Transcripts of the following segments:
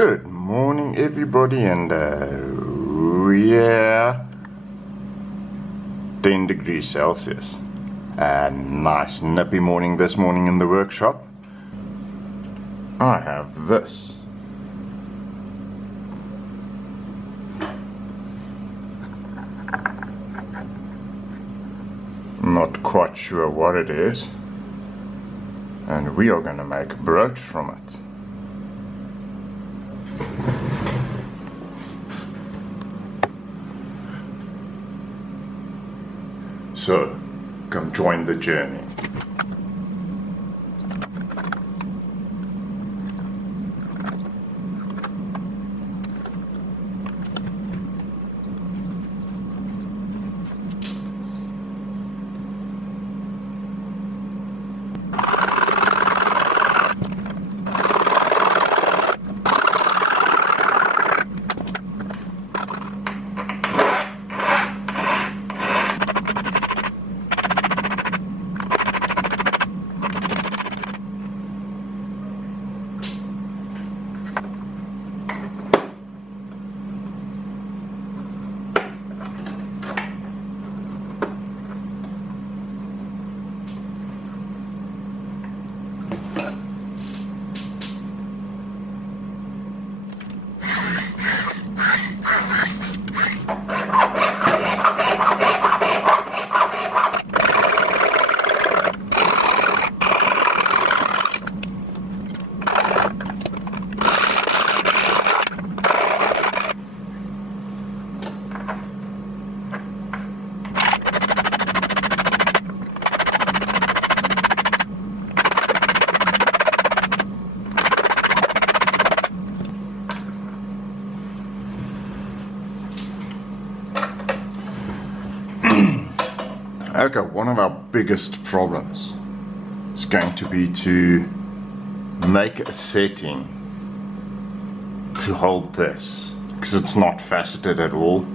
Good morning everybody, and yeah, 10 degrees Celsius. Nice nippy morning this morning in the workshop. I have this. Not quite sure what it is, and we are gonna make a brooch from it. So, come join the journey. Okay, one of our biggest problems is going to be to make a setting to hold this, because it's not faceted at all,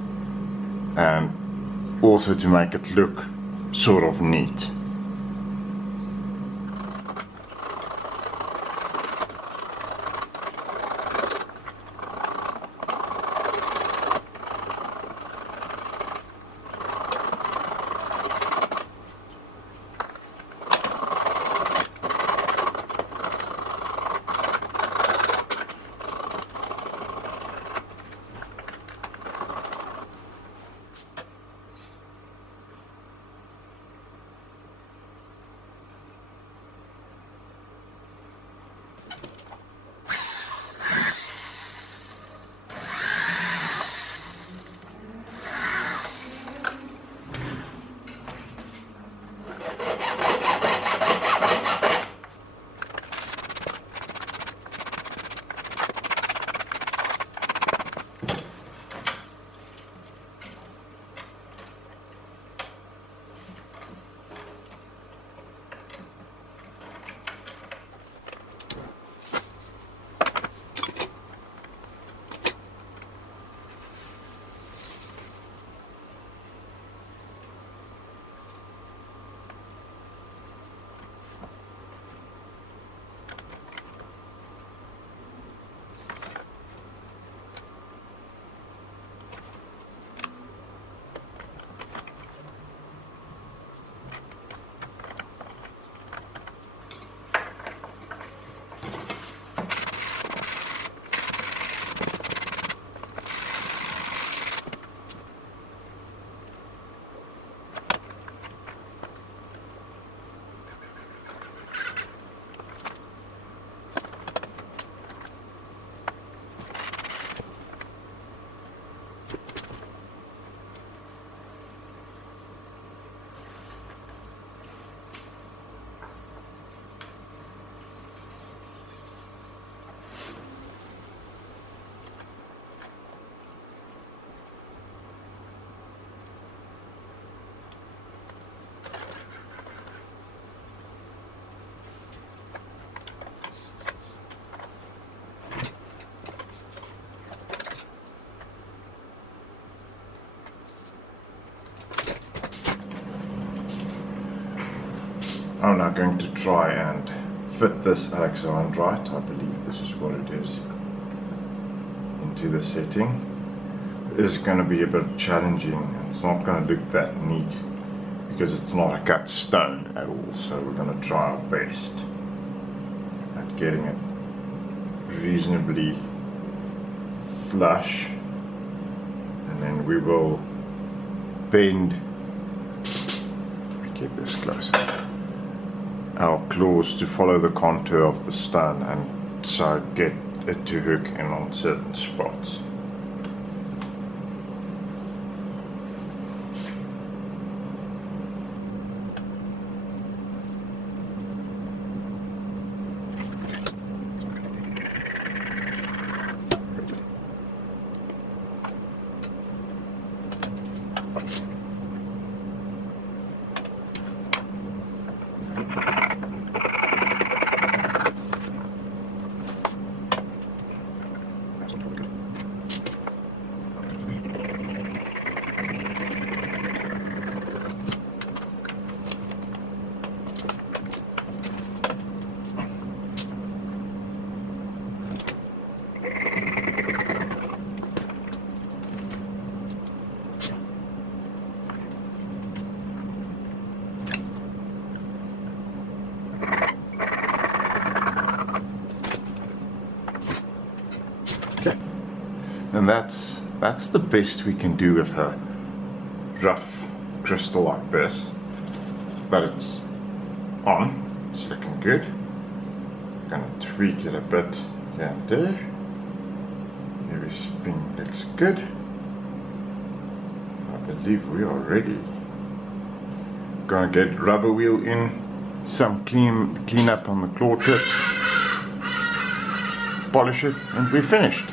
and also to make it look sort of neat. I'm now going to try and fit this Alexandrite. I believe this is what it is. into the setting. It is going to be a bit challenging. It's not going to look that neat because it's not a cut stone at all, so we're going to try our best at getting it reasonably flush, and then we will bend, get this closer, our claws to follow the contour of the stone and so get it to hook in on certain spots. Okay, and that's the best we can do with a rough crystal like this, but it's on, it's looking good. I'm gonna tweak it a bit here and there. Everything looks good. I believe we are ready. Gonna get rubber wheel in, some clean up on the claw tips, polish it, and we're finished.